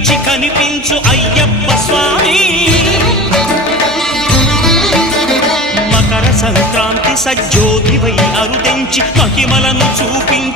మించి కనిపించు అయ్యప్ప స్వామి మకర సంక్రాంతి సజ్జోతివై అరుదెంచి మహిమలను చూపించు